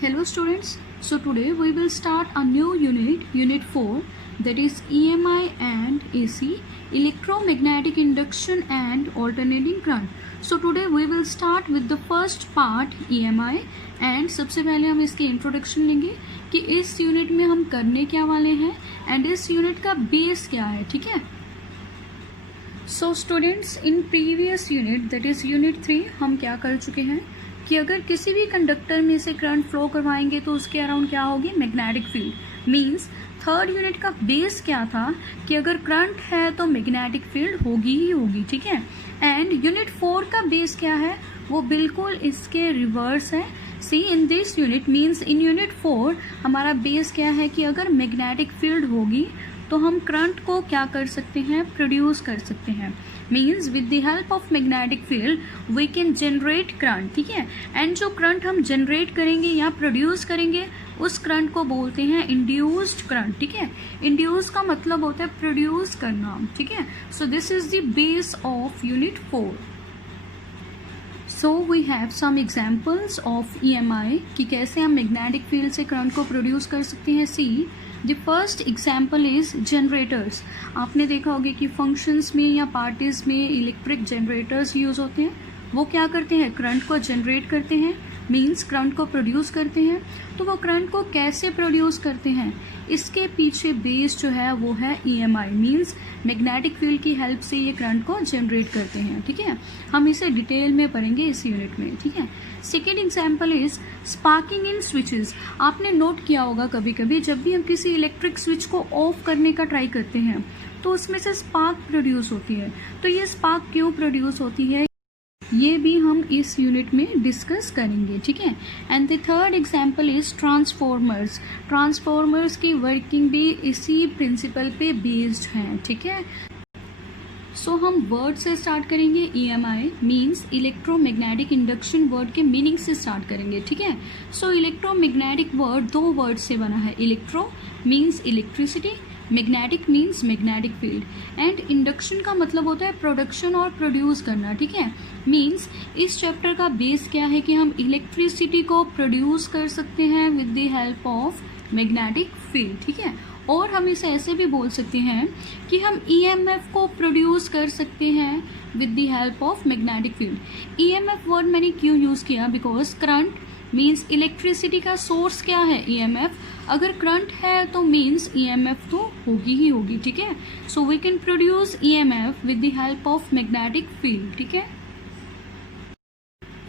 Hello students, so today we will start a new unit 4, that is EMI and AC, electromagnetic induction and alternating current. So today we will start with the first part EMI and सबसे पहले हम इसके introduction लेंगे कि इस unit में हम करने क्या वाले हैं एंड इस यूनिट का बेस क्या है, ठीक है। So students, in previous unit that is unit 3 हम क्या कर चुके हैं कि अगर किसी भी कंडक्टर में से करंट फ्लो करवाएंगे तो उसके अराउंड क्या होगी, magnetic field. Means third unit का बेस क्या था कि अगर करंट है तो मैग्नेटिक फील्ड होगी ही होगी, ठीक है। एंड यूनिट 4 का बेस क्या है, वो बिल्कुल इसके रिवर्स है। See in this unit means in unit 4 हमारा बेस क्या है कि अगर मैग्नेटिक फील्ड होगी तो हम करंट को क्या कर सकते हैं, प्रोड्यूस कर सकते हैं। Means with the help of magnetic field we can generate current, ठीक है। एंड जो करंट हम जनरेट करेंगे या प्रोड्यूस करेंगे उस करंट को बोलते हैं इंड्यूस्ड करंट, ठीक है। इंड्यूस का मतलब होता है प्रोड्यूस करना, ठीक है। So this is the base of unit 4. So we have some examples of EMI कि कैसे हम मैग्नेटिक फील्ड से करंट को प्रोड्यूस कर सकते हैं। See the first example is generators. आपने देखा होगा कि फंक्शंस में या पार्टीज में इलेक्ट्रिक जनरेटर्स यूज होते हैं। वो क्या करते हैं, करंट को जनरेट करते हैं, मीन्स करंट को प्रोड्यूस करते हैं। तो वो करंट को कैसे प्रोड्यूस करते हैं, इसके पीछे बेस जो है वो है EMI, मीन्स मैग्नेटिक फील्ड की हेल्प से ये करंट को जनरेट करते हैं, ठीक है। हम इसे डिटेल में पढ़ेंगे इस यूनिट में, ठीक है। Second example is sparking in switches. आपने नोट किया होगा कभी कभी जब भी हम किसी इलेक्ट्रिक स्विच को ऑफ करने का ट्राई करते हैं तो उसमें से स्पार्क प्रोड्यूस होती है। तो ये स्पार्क क्यों प्रोड्यूस होती है ये भी हम इस यूनिट में डिस्कस करेंगे, ठीक है। And the third example is transformers. Transformers की वर्किंग भी इसी प्रिंसिपल पे बेस्ड है, ठीक है। सो हम वर्ड से स्टार्ट करेंगे। EMI means electromagnetic induction word के मीनिंग से स्टार्ट करेंगे, ठीक है। सो इलेक्ट्रोमैग्नेटिक वर्ड दो वर्ड से बना है। Electro means electricity, magnetic means magnetic field and induction का मतलब होता है प्रोडक्शन और प्रोड्यूस करना, ठीक है। मीन्स इस चैप्टर का बेस क्या है कि हम इलेक्ट्रिसिटी को प्रोड्यूस कर सकते हैं with the help of magnetic field, ठीक है। और हम इसे ऐसे भी बोल सकते हैं कि हम EMF को प्रोड्यूस कर सकते हैं with the help of magnetic field. EMF word मैंने क्यों यूज किया, बिकॉज करंट मीन्स इलेक्ट्रिसिटी का सोर्स क्या है, EMF। अगर करंट है तो मीन्स EMF तो होगी ही होगी, ठीक है। So we can produce EMF with the help of magnetic field, ठीक है।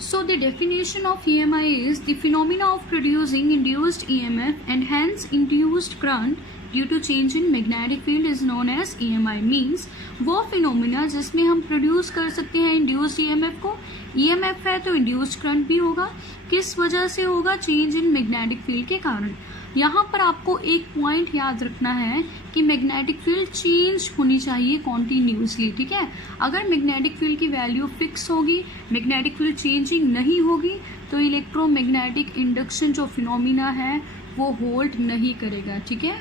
So the definition of EMI is the phenomena of producing induced EMF and hence induced current due to change in magnetic field is known as EMI. Means वो phenomena जिसमें हम produce कर सकते हैं induced EMF को। EMF है तो induced current भी होगा। किस वजह से होगा, change in magnetic field के कारण। यहाँ पर आपको एक पॉइंट याद रखना है कि मैग्नेटिक फील्ड चेंज होनी चाहिए कॉन्टिन्यूसली, ठीक है। अगर मैग्नेटिक फील्ड की वैल्यू फिक्स होगी, मैग्नेटिक फील्ड चेंजिंग नहीं होगी तो इलेक्ट्रोमैग्नेटिक इंडक्शन जो फिनोमिना है वो होल्ड नहीं करेगा, ठीक है।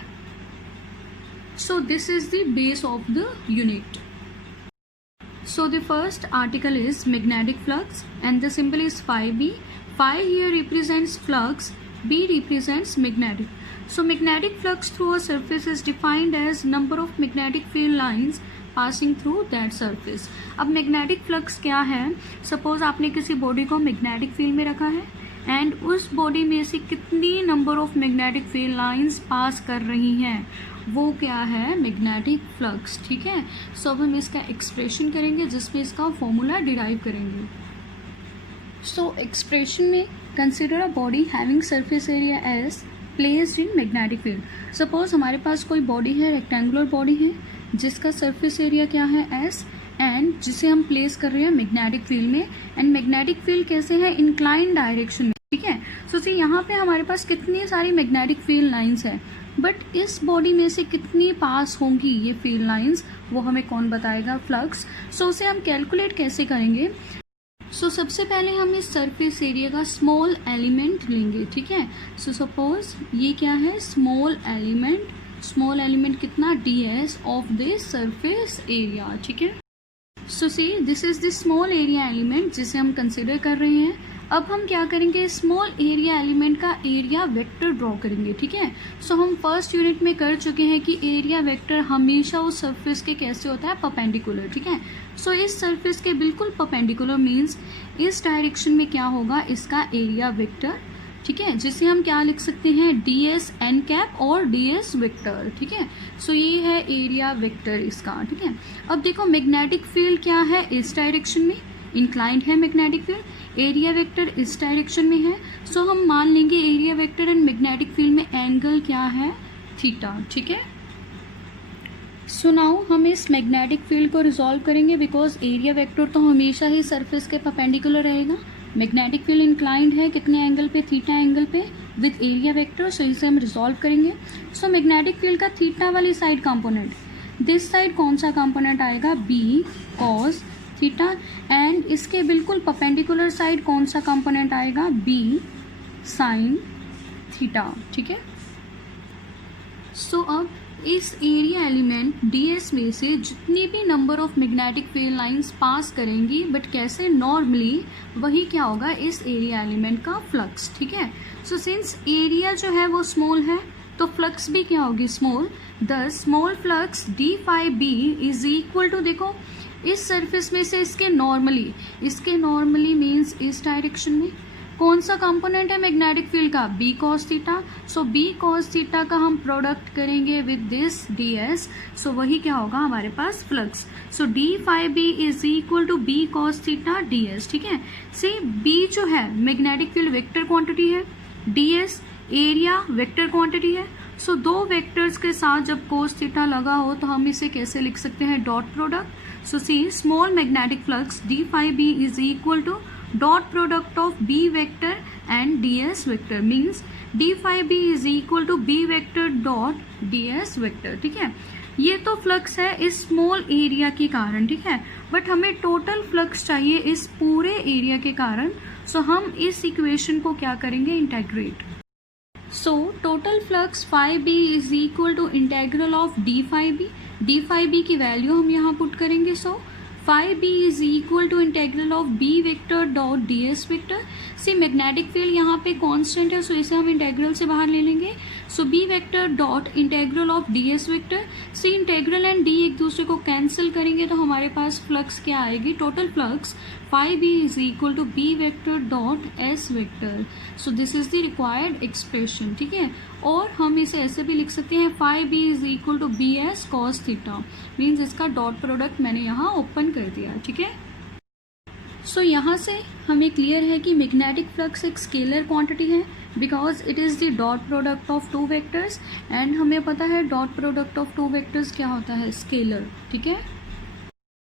So this is the base of the unit. So the first article is magnetic flux and the symbol is phi-b. Phi here represents flux, B represents magnetic. So magnetic flux through a surface is defined as number of magnetic field lines passing through that surface. अब magnetic flux क्या है, suppose आपने किसी body को magnetic field में रखा है and उस बॉडी में से कितनी number of magnetic field lines pass कर रही हैं वो क्या है, मैग्नेटिक फ्लक्स, ठीक है। सो अब हम इसका एक्सप्रेशन करेंगे जिसमें इसका फॉर्मूला डिराइव करेंगे। सो एक्सप्रेशन में consider a body having surface area S placed in magnetic field. Suppose हमारे पास कोई बॉडी है, रेक्टेंगुलर बॉडी है जिसका सरफेस एरिया क्या है, एस, एंड जिसे हम प्लेस कर रहे हैं मैग्नेटिक फील्ड में। एंड मैग्नेटिक फील्ड कैसे है, इंक्लाइन डायरेक्शन में, ठीक है। सो सी यहाँ पे हमारे पास कितनी सारी मैग्नेटिक फील्ड लाइंस है, बट इस बॉडी में से कितनी पास होंगी ये फील्ड लाइंस वो हमें कौन बताएगा, फ्लक्स। सो उसे हम कैलकुलेट कैसे करेंगे। सो सबसे पहले हम इस सरफेस एरिया का स्मॉल एलिमेंट लेंगे, ठीक है। सो सपोज ये क्या है, स्मॉल एलिमेंट कितना, ds of this surface area, ठीक है। So see this is the small area element जिसे हम कंसिडर कर रहे हैं। अब हम क्या करेंगे, स्मॉल एरिया एलिमेंट का एरिया वेक्टर ड्रॉ करेंगे, ठीक है। सो हम फर्स्ट यूनिट में कर चुके हैं कि एरिया वेक्टर हमेशा उस सरफेस के कैसे होता है, परपेंडिकुलर, ठीक है। सो इस सरफेस के बिल्कुल परपेंडिकुलर मीन्स इस डायरेक्शन में क्या होगा, इसका एरिया वेक्टर, ठीक है, जिसे हम क्या लिख सकते हैं, ds n कैप और ds वेक्टर, ठीक है। सो ये है एरिया वेक्टर इसका, ठीक है। अब देखो मैग्नेटिक फील्ड क्या है, इस डायरेक्शन में इंक्लाइंड है मैग्नेटिक फील्ड, एरिया वेक्टर इस डायरेक्शन में है। सो हम मान लेंगे area vector and magnetic field में एंगल क्या है, थीटा, ठीक है। सो नाउ हम इस मैग्नेटिक फील्ड को रिजॉल्व करेंगे बिकॉज एरिया वेक्टर तो हमेशा ही सरफेस के परपेंडिकुलर रहेगा। मैग्नेटिक फील्ड इंक्लाइंड है कितने एंगल पे, थीटा एंगल पे विद एरिया वेक्टर, सो इसे हम रिजॉल्व करेंगे। सो मैग्नेटिक फील्ड का थीटा वाली साइड कंपोनेंट, दिस साइड कौन सा कंपोनेंट आएगा, बी कॉस थीटा, एंड इसके बिल्कुल परपेंडिकुलर साइड कौन सा कंपोनेंट आएगा, बी साइन थीटा, ठीक है। सो अब इस एरिया एलिमेंट ds में से जितनी भी number of magnetic field lines pass करेंगी, बट कैसे, नॉर्मली वही क्या होगा, इस एरिया एलिमेंट का फ्लक्स, ठीक है। सो सिंस एरिया जो है वो स्मॉल है तो फ्लक्स भी क्या होगी, small. The small flux d phi b is equal to, देखो इस सरफेस में से इसके नॉर्मली मीन्स इस डायरेक्शन में कौन सा कंपोनेंट है मैग्नेटिक फील्ड का, बी कॉस थीटा। सो बी कॉस थीटा का हम प्रोडक्ट करेंगे विद दिस ds, सो वही क्या होगा हमारे पास, flux. So d phi b is equal to B cos theta ds, ठीक है। सी b जो है मैग्नेटिक फील्ड वेक्टर क्वांटिटी है, ds एरिया वेक्टर क्वांटिटी है। सो दो वेक्टर्स के साथ जब कोस थीटा लगा हो तो हम इसे कैसे लिख सकते हैं, dot product. So see small magnetic flux d phi b is equal to dot product of b vector and ds vector means d phi b is equal to b vector dot ds vector, ठीक है। ये तो flux है इस small area के कारण, ठीक है, बट हमें टोटल फ्लक्स चाहिए इस पूरे एरिया के कारण। सो हम इस इक्वेशन को क्या करेंगे, integrate. So total flux phi B is equal to integral of D phi B की वैल्यू हम यहाँ पुट करेंगे। So phi B is equal to integral of B vector dot D S vector. See magnetic field यहाँ पे constant है, सो इसे हम integral से बाहर ले लेंगे। So B vector dot integral of D S vector. See integral and D एक दूसरे को कैंसिल करेंगे तो हमारे पास फ्लक्स क्या आएगी, total flux phi B is equal to B vector dot S vector. So this is the required expression, ठीक है। और हम इसे ऐसे भी लिख सकते हैं, phi B is equal to B S cos theta, means इसका डॉट प्रोडक्ट मैंने यहाँ ओपन कर दिया, ठीक है। सो यहाँ से हमें क्लियर है कि मैग्नेटिक फ्लक्स एक स्केलर क्वांटिटी है because it is the dot product of two vectors, and हमें पता है dot product of two vectors क्या होता है, स्केलर, ठीक है।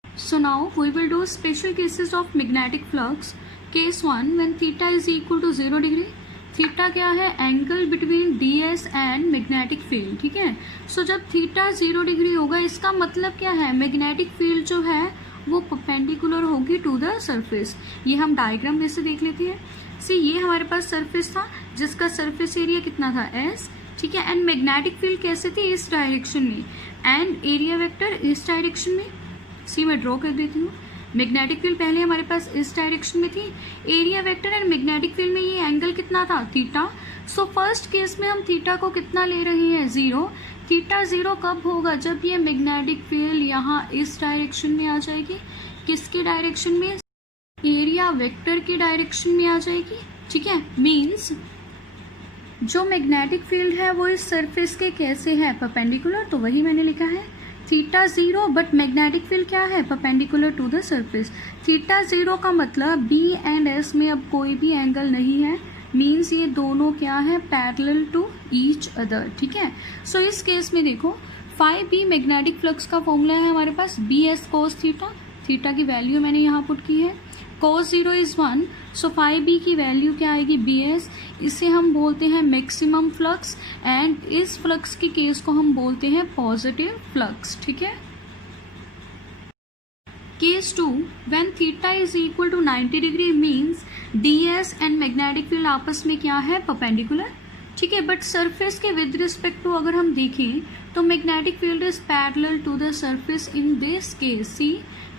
So now we will do special cases of magnetic flux. Case 1 when theta is equal to 0 degree. Theta क्या है, angle between ds and magnetic field, ठीक है। सो जब थीटा 0 डिग्री होगा इसका मतलब क्या है, मैग्नेटिक फील्ड जो है वो परपेंडिकुलर होगी टू द सरफेस। ये हम डायग्राम में से देख लेते हैं। सी ये हमारे पास सरफेस था जिसका सरफेस एरिया कितना था, s, ठीक है, एंड मैग्नेटिक फील्ड कैसे थी, इस डायरेक्शन में, एंड एरिया वेक्टर इस डायरेक्शन में। सी मैं ड्रॉ कर देती हूँ। मैग्नेटिक फील्ड पहले हमारे पास इस डायरेक्शन में थी, area vector and magnetic field में ये एंगल कितना था, थीटा। सो फर्स्ट केस में हम थीटा को कितना ले रहे हैं, 0। थीटा 0 कब होगा, जब ये मैग्नेटिक फील्ड यहाँ इस डायरेक्शन में आ जाएगी, किसके डायरेक्शन में, एरिया वेक्टर की डायरेक्शन में आ जाएगी, ठीक है। मीन्स जो मैग्नेटिक फील्ड है वो इस सरफेस के कैसे है, परपेंडिकुलर, तो वही मैंने लिखा है थीटा 0, बट मैग्नेटिक फील्ड क्या है, perpendicular to the surface. Theta 0 का मतलब b एंड s में अब कोई भी एंगल नहीं है, मीन्स ये दोनों क्या है, पैरेलल टू ईच अदर, ठीक है। सो इस केस में देखो फाई बी मैग्नेटिक फ्लक्स का फॉर्मूला है हमारे पास B S cos theta. Theta की वैल्यू मैंने यहाँ पुट की है, cos 0 is 1, so phi B की वैल्यू क्या आएगी, बी एस। इसे हम बोलते हैं मैक्सिमम फ्लक्स, एंड इस फ्लक्स की केस को हम बोलते हैं पॉजिटिव फ्लक्स, ठीक है। Case 2 when theta is equal to 90 degree means ds and magnetic field आपस में क्या है, परपेंडिकुलर। ठीक है, बट सरफेस के विद रिस्पेक्ट टू अगर हम देखें तो magnetic field is parallel to the surface in this case. See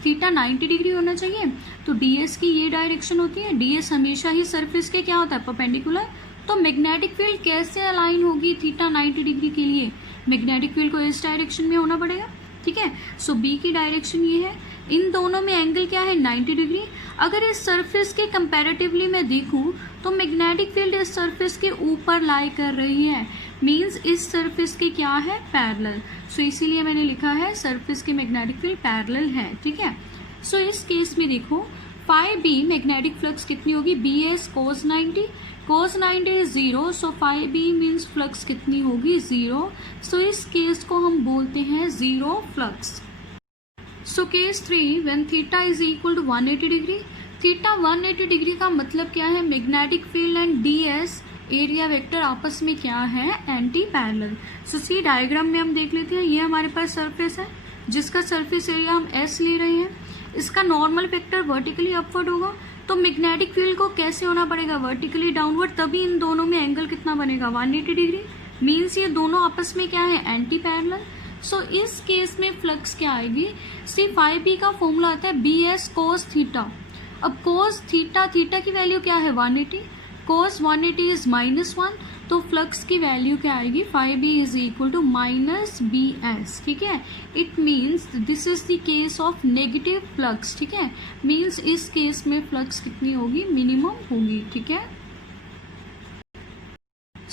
theta 90 degree होना चाहिए, तो ds की ये डायरेक्शन होती है, ds हमेशा ही सरफेस के क्या होता है, परपेंडिकुलर। तो मैग्नेटिक फील्ड कैसे अलाइन होगी थीटा 90 डिग्री के लिए, मैग्नेटिक फील्ड को इस डायरेक्शन में होना पड़ेगा। ठीक है, सो b की डायरेक्शन ये है, इन दोनों में एंगल क्या है, 90 डिग्री। अगर इस सरफेस के कंपैरेटिवली मैं देखूं तो मैग्नेटिक फील्ड इस सरफेस के ऊपर लाई कर रही है, मींस इस सरफेस के क्या है, पैरेलल। सो इसीलिए मैंने लिखा है सरफेस के मैग्नेटिक फील्ड पैरेलल है। ठीक है, सो इस केस में देखो फाई बी मैग्नेटिक फ्लक्स कितनी होगी, B S cos 90, cos 90 is 0, so phi B means flux कितनी होगी, 0। सो इस केस को हम बोलते हैं zero flux. So case 3 when theta is equal to 180 degree, theta 180 degree का मतलब क्या है, magnetic field and ds area vector आपस में क्या है, anti parallel. So see diagram में हम देख लेते हैं, ये हमारे पास सरफेस है जिसका सरफेस एरिया हम s ले रहे हैं, इसका नॉर्मल वेक्टर वर्टिकली अपवर्ड होगा, तो मैग्नेटिक फील्ड को कैसे होना पड़ेगा, वर्टिकली डाउनवर्ड, तभी इन दोनों में एंगल कितना बनेगा, 180 डिग्री, मीन्स ये दोनों आपस में क्या है, एंटी पैरेलल। सो इस केस में फ्लक्स क्या आएगी, सी फाई बी का फॉर्मूला आता है बी एस कोस थीटा। अब कोस थीटा, थीटा की वैल्यू क्या है, 180, कोस 180 इज -1, तो फ्लक्स की वैल्यू क्या आएगी, phi B is equal to minus B S. ठीक है, it means this is the case of negative flux. ठीक है, मीन्स इस केस में फ्लक्स कितनी होगी, मिनिमम होगी। ठीक है,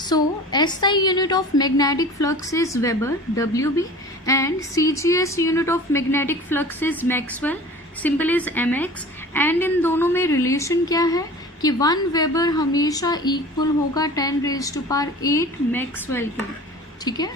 so SI unit of magnetic flux is Weber WB and CGS unit of magnetic flux is Maxwell, simple is mx, and इन दोनों में रिलेशन क्या है कि 1 वेबर हमेशा इक्वल होगा 10⁸ मैक्सवेल के। ठीक है।